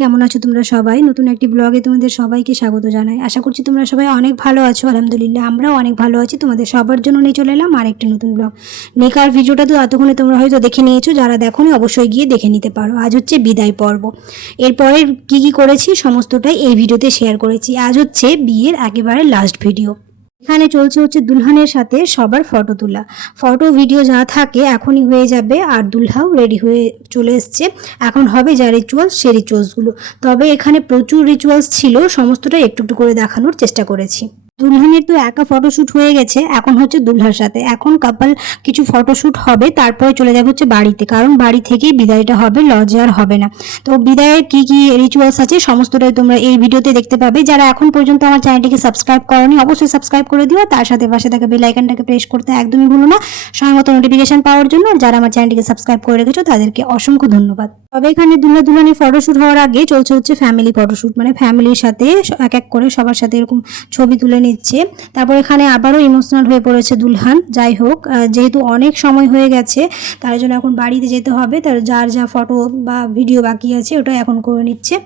কেমন আছো তোমরা সবাই? নতুন একটি ব্লগে তোমাদের সবাইকে স্বাগত জানাই। আশা করছি তোমরা সবাই অনেক ভালো আছো। আলহামদুলিল্লাহ আমরাও অনেক ভালো আছি। তোমাদের সবার জন্য নিয়ে চলে এলাম আরেকটি নতুন ব্লগ। নেকার ভিডিওটা তো এতক্ষণে তোমরা হয়তো দেখে নিয়েছো, যারা দেখোনি অবশ্যই গিয়ে দেখে নিতে পারো। আজ হচ্ছে বিদায় পর্ব। এরপরে কি করেছি সমস্তটাই এই ভিডিওতে শেয়ার করেছি। আজ হচ্ছে বিয়ের একেবারে লাস্ট ভিডিও। এখানে চলছে হচ্ছে দুলহানের সাথে সবার ফটো তোলা। ফটো ভিডিও যা থাকে এখনই হয়ে যাবে, আর দুলহাও রেডি হয়ে চলে এসছে। এখন হবে যা রিচুয়ালস সে রিচুয়ালসগুলো। তবে এখানে প্রচুর রিচুয়ালস ছিল, সমস্তটাই একটু একটু করে দেখানোর চেষ্টা করেছি। দুলহানের তো একা ফটোশ্যুট হয়ে গেছে, এখন হচ্ছে দুলহার সাথে এখন কাপল কিছু ফটোশ্যুট হবে, তারপরে চলে যাবে হচ্ছে বাড়িতে, কারণ বাড়ি থেকেই বিদায়টা হবে, লজে আর হবে না। তো বিদায়ের কি কি রিচুয়ালস আছে সমস্তটাই তোমরা এই ভিডিওতে দেখতে পাবে। যারা এখন পর্যন্ত আমার চ্যানেলটিকে সাবস্ক্রাইব করোনি অবশ্যই সাবস্ক্রাইব করে দিও, তার সাথে পাশে থাকা বেল আইকনটাকে প্রেস করতে একদমই ভুলো না সময়মতো নোটিফিকেশন পাওয়ার জন্য। আর যারা আমার চ্যানেলটিকে সাবস্ক্রাইব করে রেখেছো তাদেরকে অসংখ্য ধন্যবাদ। তবে এখানে দুলহা দুলহানের ফটোশ্যুট হওয়ার আগে চলছে হচ্ছে ফ্যামিলি ফটোশ্যুট, মানে ফ্যামিলির সাথে এক এক করে সবার সাথে এরকম ছবি তুলে নিচ্ছে। তারপর এখানে আবারও ইমোশনাল হয়ে পড়েছে দুলহান। যাই হোক, যেহেতু অনেক সময় হয়ে গেছে তার জন্য এখন বাড়িতে যেতে হবে, তার যার যা ফটো বা ভিডিও বাকি আছে ওটা এখন করে নিচ্ছে।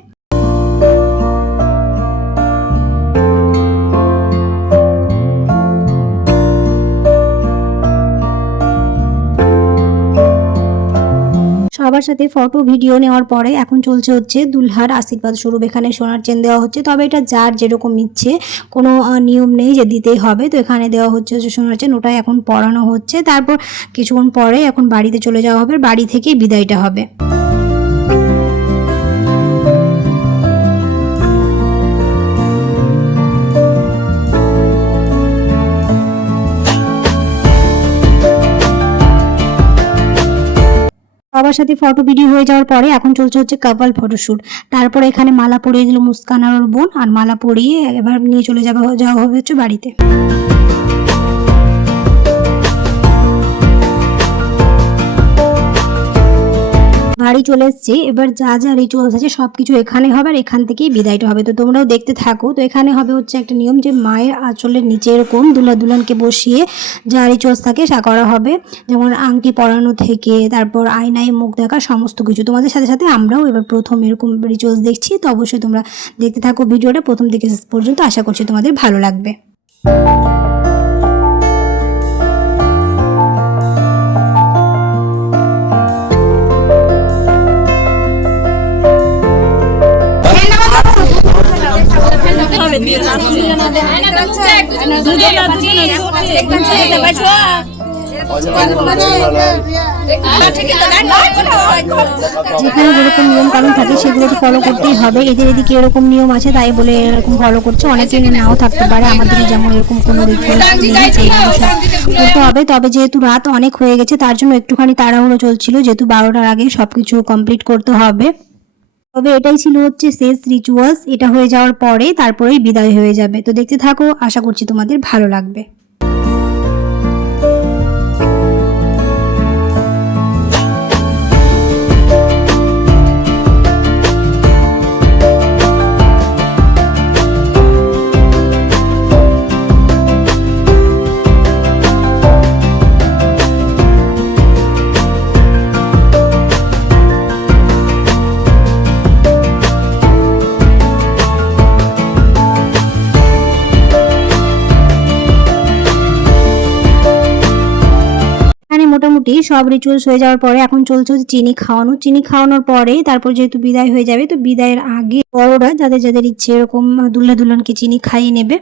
সবার সাথে ফটো ভিডিও নেওয়ার পরে এখন চলছে হচ্ছে দুলহার আশীর্বাদ স্বরূপ। এখানে সোনার চেন দেওয়া হচ্ছে, তবে এটা যার যেরকম ইচ্ছে, কোনো নিয়ম নেই যে দিতেই হবে। তো এখানে দেওয়া হচ্ছে যে সোনার চেন, ওটাই এখন পরানো হচ্ছে। তারপর কিছুক্ষণ পরে এখন বাড়িতে চলে যাওয়া হবে, বাড়ি থেকেই বিদায়টা হবে। সবার সাথে ফটো ভিডিও হয়ে যাওয়ার পরে এখন চলছে হচ্ছে কাপল ফটোশ্যুট। তারপরে এখানে মালা পরিয়ে দিল মুস্কান আর ওর বোন, আর মালা পরিয়ে এবার নিয়ে চলে যাওয়া হবে হচ্ছে বাড়িতে। বাড়ি চলে এসছে, এবার যা যা রিচুয়ালস আছে সবকিছু এখানে হবে, আর এখান থেকেই বিদায়টা হবে। তো তোমরাও দেখতে থাকো। তো এখানে হবে হচ্ছে একটা নিয়ম যে মায়ের আঁচলের নিচে এরকম দুলহা দুলহানকে বসিয়ে যা রিচুয়ালস থাকে তা করা হবে, যেমন আংটি পরানো থেকে তারপর আয়নায় মুখ দেখা সমস্ত কিছু। তোমাদের সাথে সাথে আমরাও এবার প্রথম এরকম রিচুয়ালস দেখছি। তো অবশ্যই তোমরা দেখতে থাকো ভিডিওটা প্রথম থেকে শেষ পর্যন্ত। আশা করছি তোমাদের ভালো লাগবে। যেখানে যেরকম নিয়ম কানুন থাকে সেগুলো তো ফলো করতেই হবে। এদের এদিকে এরকম নিয়ম আছে তাই বলে এরকম ফলো করছে, অনেকের নাও থাকতে পারে। আমাদের যেমন এরকম কোনো করতে হবে। তবে যেহেতু রাত অনেক হয়ে গেছে তার জন্য একটুখানি তাড়াহুড়ো চলছিল, যেহেতু 12টার আগে সবকিছু কমপ্লিট করতে হবে। তবে এটাই ছিল হচ্ছে শেষ রিচুয়ালস। এটা হয়ে যাওয়ার পরে তারপরেই বিদায় হয়ে যাবে। তো দেখতে থাকো, আশা করছি তোমাদের ভালো লাগবে। মোটামুটি সব রিচুয়ালস হয়ে যাওয়ার পরে এখন চলছে চিনি খাওয়ানো। চিনি খাওয়ানোর পরে তারপর যেহেতু বিদায় হয়ে যাবে, তো বিদায়ের আগে বড়রা যাদের যাদের ইচ্ছে এরকম দুলহা দুলহানকে চিনি খাইয়ে নেবে।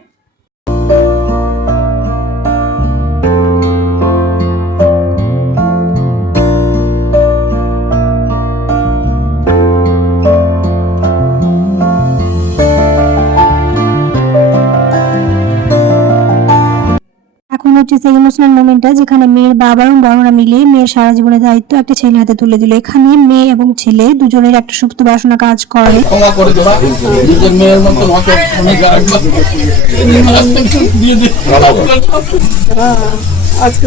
এখন হচ্ছে সেই ইমোশনাল মোমেন্টটা যেখানে মেয়ের বাবা এবং বড়রা মিলে মেয়ের সারা জীবনের দায়িত্ব একটা ছেলে হাতে তুলে দিল। এখানে মেয়ে এবং ছেলে দুজনের একটা সুপ্ত বাসনা কাজ করে। আজকে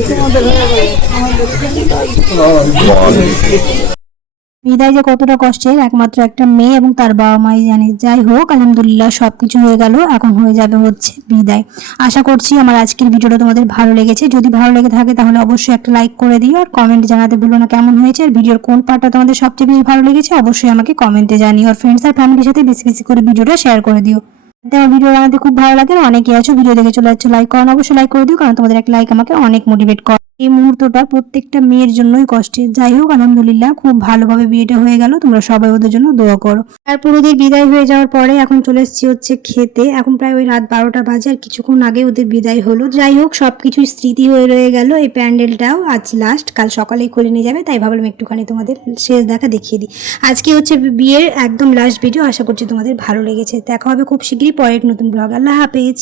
বিদায় যে কতটা কষ্টের একমাত্র একটা মেয়ে এবং তার বাবা মাই জানে। যাই হোক, আলহামদুলিল্লাহ সবকিছু হয়ে গেল, এখন হয়ে যাবে হচ্ছে বিদায়। আশা করছি আমার আজকের ভিডিওটা তোমাদের ভালো লেগেছে। যদি ভালো লেগে থাকে তাহলে অবশ্যই একটা লাইক করে দিও, আর কমেন্ট জানাতে ভুলো না কেমন হয়েছে, আর ভিডিওর কোন পার্টটা তোমাদের সবচেয়ে বেশি ভালো লেগেছে অবশ্যই আমাকে কমেন্টে জানিও, আর ফ্রেন্ডস আর ফ্যামিলির সাথে বেশি বেশি করে ভিডিওটা শেয়ার করে দিও। আমার ভিডিও বানাতে খুব ভালো লাগে, আর অনেকেই আছো ভিডিও দেখে চলে যাচ্ছ, লাইক করো না, অবশ্যই লাইক করে দিও, কারণ তোমাদের একটা লাইক আমাকে অনেক মোটিভেট করে। এই মুহূর্তটা প্রত্যেকটা মেয়ের জন্যই কষ্টের। যাই হোক, আলহামদুলিল্লাহ খুব ভালোভাবে বিয়েটা হয়ে গেল, তোমরা সবাই ওদের জন্য দোয়া করো। তারপর ওদের বিদায় হয়ে যাওয়ার পরে এখন চলে এসেছি হচ্ছে খেতে। এখন প্রায় ওই রাত 12টা বাজে, আর কিছুক্ষণ আগে ওদের বিদায় হলো। যাই হোক, সবকিছুই স্মৃতি হয়ে রয়ে গেল। এই প্যান্ডেলটাও আজ লাস্ট, কাল সকালেই খুলে নিয়ে যাবে, তাই ভাবলাম একটুখানি তোমাদের শেষ দেখা দেখিয়ে দিই। আজকে হচ্ছে বিয়ের একদম লাস্ট ভিডিও, আশা করছি তোমাদের ভালো লেগেছে। দেখা হবে খুব শীঘ্রই পরের নতুন ব্লগ। আল্লাহ হাফেজ।